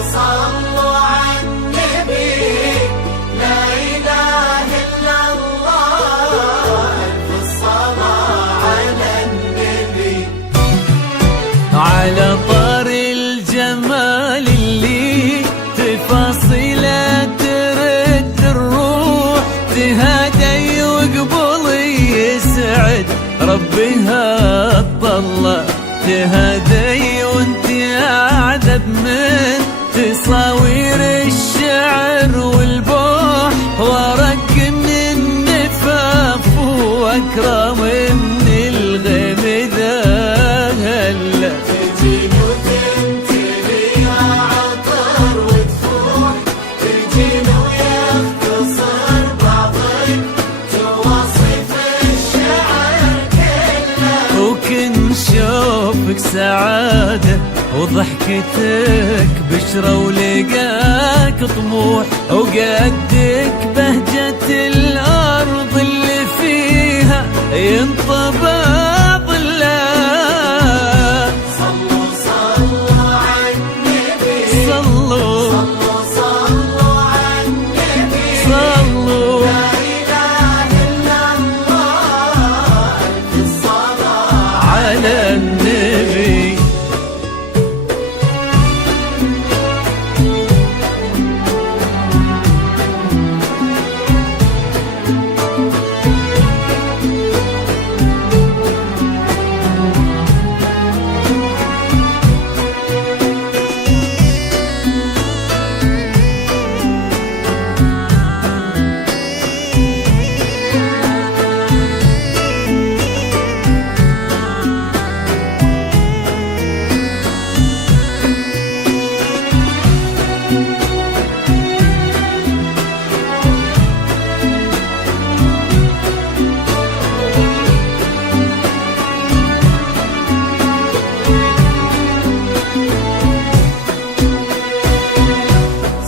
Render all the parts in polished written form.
صلوا على النبي، لا إله إلا الله، ألف الصلاة على النبي. على طار الجمال اللي تفاصيله ترد الروح، تهادي وقبل يسعد ربها الطلة، تهادي وانت اعذب من تصاوير الشعر والبوح، ورق من النفاف واكرم من الغيم ذا هلا. تجين وتنتهي عطر وتفوح، تجين ويختصر بعضك تواصف الشعر كله، وكن شوفك سعادة وضحكتك بشرة ولقاك طموح، وقدك بهجة الأرض اللي فيها ينطبع ظلها. صلوا صلوا على النبي، صلوا صلوا صلوا على النبي، صلوا لا إله إلا الله، ألف الصلاة على النبي.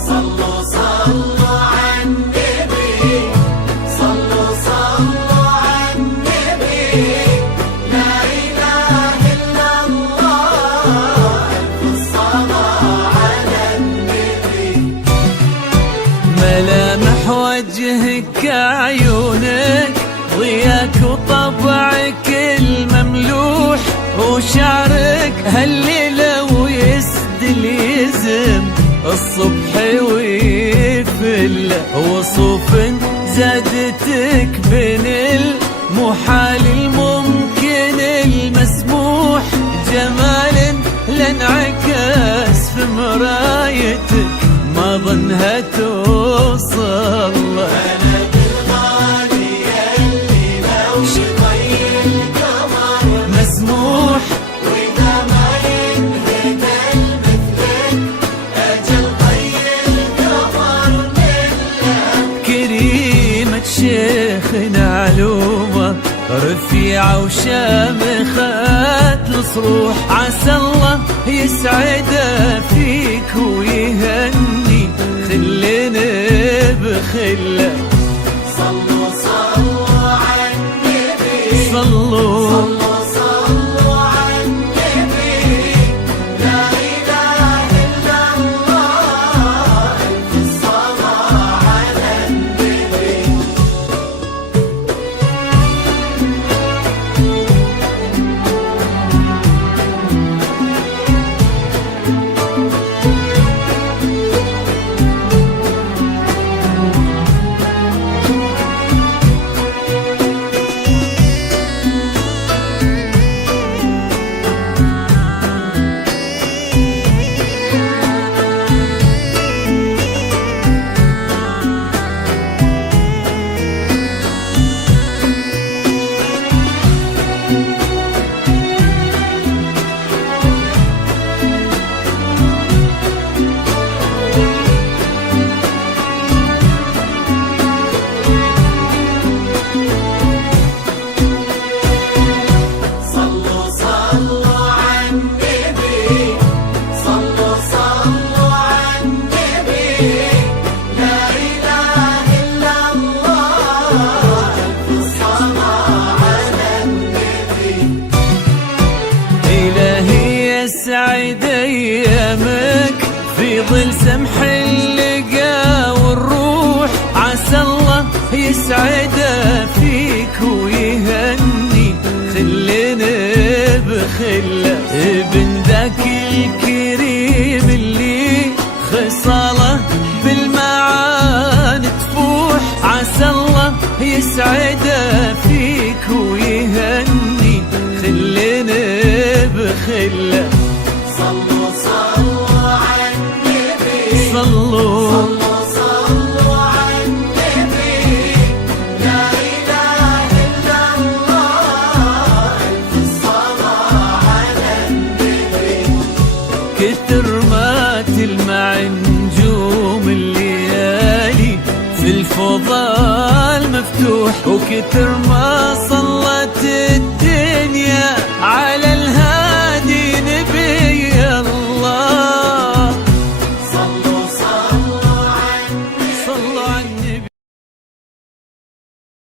صلوا صلوا على النبي، صلوا صلوا على النبي، لا إله إلا الله، ألف الصلاة على النبي. ملامح وجهك عيونك ضياك وطبعك المملوح، وشعرك هالليلة ويسدل يزم الصبح ويفل، وصوف زادتك بين المحال الممكن المسموح، جمال لانعكس في مرايتك ما ظنها توصل. بلد الغالية اللي لو شطي القمر مسموح وإذا ما ينهدى المثلك، أجل طي القمر منك. كريمة شيخنا علومة رفيعة وشامخة الصروح، عسى الله يسعد فيك ويهني خلنا بخله. صلوا صلوا على النبي، صلوا صلوا صلوا على النبي، لا إله إلا الله، ألف الصلاة على النبي. سمح اللقا والروح عسى الله يسعده فيك ويهني خلنا بخله ابن ذاك الكريم اللي خصاله بالمعاني تفوح عسى الله يسعده فيك ويهني خلنا بخله صلوا صلوا على النبي صلوا صلوا على النبي لا إله إلا الله ألف الصلاة على النبي كتر ما تلمع نجوم الليالي في الفضاء المفتوح وكتر ما